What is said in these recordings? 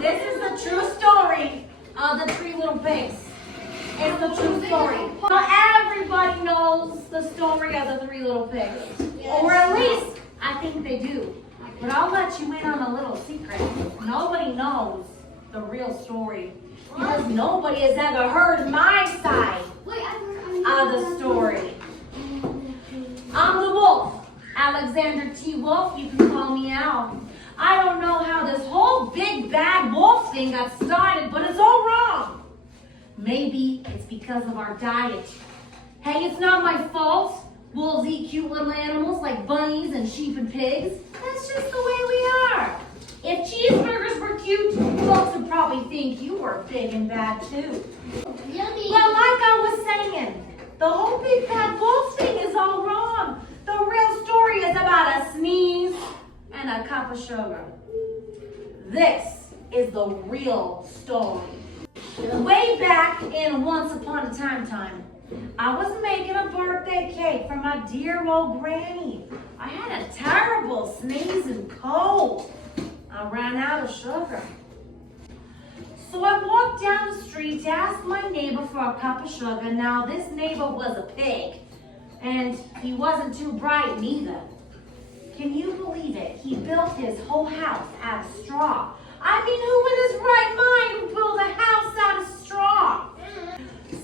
This is the true story of the three little pigs. It's the true story. Not everybody knows the story of the three little pigs. Or at least, I think they do. But I'll let you in on a little secret. Nobody knows the real story. Because nobody has ever heard my side of the story. I'm the wolf. Alexander T. Wolf, you can call me Al. I don't know how this whole big bad wolf thing got started, but it's all wrong. Maybe it's because of our diet. Hey, it's not my fault. Wolves eat cute little animals like bunnies and sheep and pigs. That's just the way we are. If cheeseburgers were cute, folks would probably think you were big and bad too. Yummy. But like I was saying, the whole big bad wolf thing is all wrong. The real story is about a sneeze and a cup of sugar. This is the real story. Way back in Once Upon a Time, I was making a birthday cake for my dear old granny. I had a terrible sneeze and cold. I ran out of sugar. So I walked down the street to ask my neighbor for a cup of sugar. Now this neighbor was a pig, and he wasn't too bright neither. Can you believe it? He built his whole house out of straw. I mean, who in his right mind would build a house out of straw?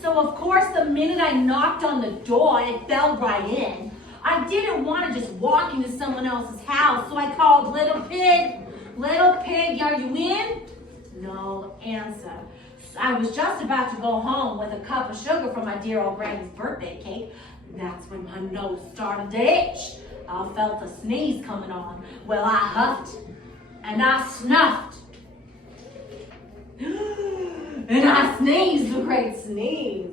So of course, the minute I knocked on the door, it fell right in. I didn't want to just walk into someone else's house, so I called Little Pig. Little Pig, are you in? No answer. So I was just about to go home with a cup of sugar for my dear old granny's birthday cake. That's when my nose started to itch. I felt a sneeze coming on. Well, I huffed and I snuffed. And I sneezed a great sneeze.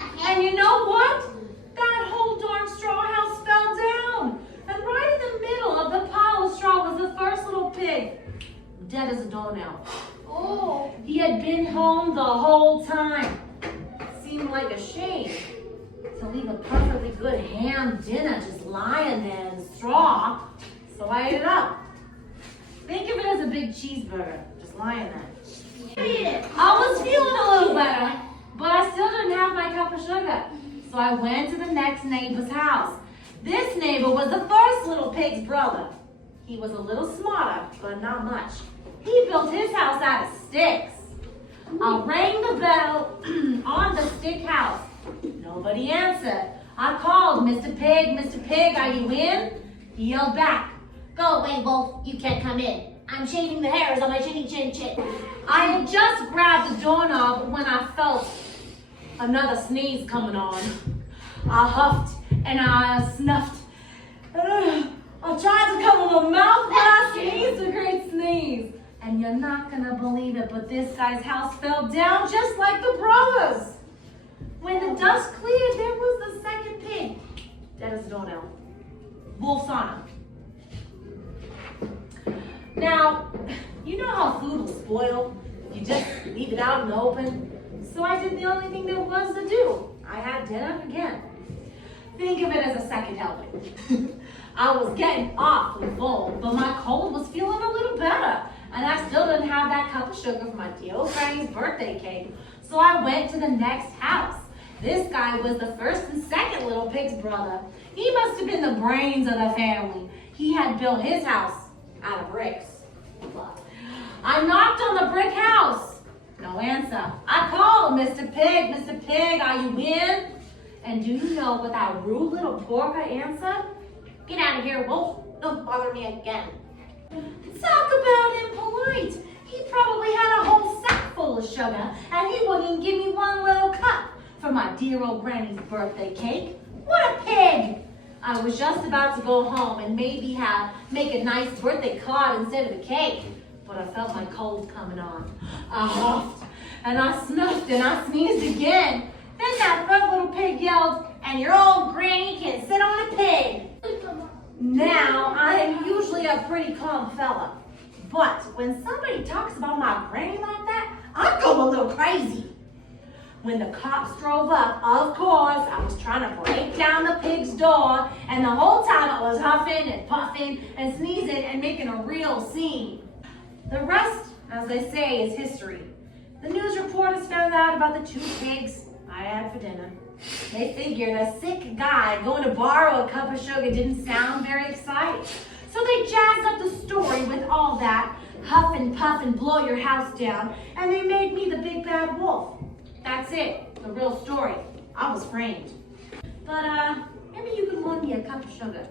And you know what? That whole darn straw house fell down. And right in the middle of the pile of straw was the first little pig, dead as a doornail. Oh. He had been home the whole time. Seemed like a shame to leave a perfectly good ham dinner just lying there in straw. So I ate it up. Think of it as a big cheeseburger, just lying there. I was feeling a little better, but I still didn't have my cup of sugar. So I went to the next neighbor's house. This neighbor was the first little pig's brother. He was a little smarter, but not much. He built his house out of sticks. I rang the bell on the stick house. Nobody answered. I called, Mr. Pig, are you in? He yelled back, "Go away, Wolf, you can't come in. I'm shaving the hairs on my chinny chin chin." I had just grabbed the doorknob when I felt another sneeze coming on. I huffed and I snuffed. I tried to cover my mouth, but I sneezed a great sneeze. And you're not gonna believe it, but this guy's house fell down just like the brothers. When the dust cleared, there was the second pig, dead as a doornail. Wolf's honor. Now, you know how food will spoil if you just leave it out in the open? So I did the only thing there was to do. I had dinner again. Think of it as a second helping. I was getting awfully full, but my cold was feeling a little better. And I still didn't have that cup of sugar for my dear old granny's birthday cake. So I went to the next house. This guy was the first and second little pig's brother. He must have been the brains of the family. He had built his house out of bricks. I knocked on the brick house. No answer. I called, Mr. Pig, are you in? And do you know what that rude little porker answered? "Get out of here, Wolf. Don't bother me again." Talk about impolite. He probably had a whole sack full of sugar, and he wouldn't even give me one little cup for my dear old granny's birthday cake. What a pig! I was just about to go home and maybe make a nice birthday card instead of a cake, but I felt my cold coming on. I huffed, and I snuffed, and I sneezed again. Then that third little pig yelled, "And your old granny can sit on a pig." Now, I am usually a pretty calm fella, but when somebody talks about my granny like that, I go a little crazy. When the cops drove up, of course, I was trying to break down the pig's door, and the whole time I was huffing and puffing and sneezing and making a real scene. The rest As they say, is history. The news reporters found out about the 2 pigs I had for dinner. They figured a sick guy going to borrow a cup of sugar didn't sound very exciting. So they jazzed up the story with all that huff and puff and blow your house down, and they made me the big bad wolf. That's it, the real story. I was framed. But maybe you could loan me a cup of sugar.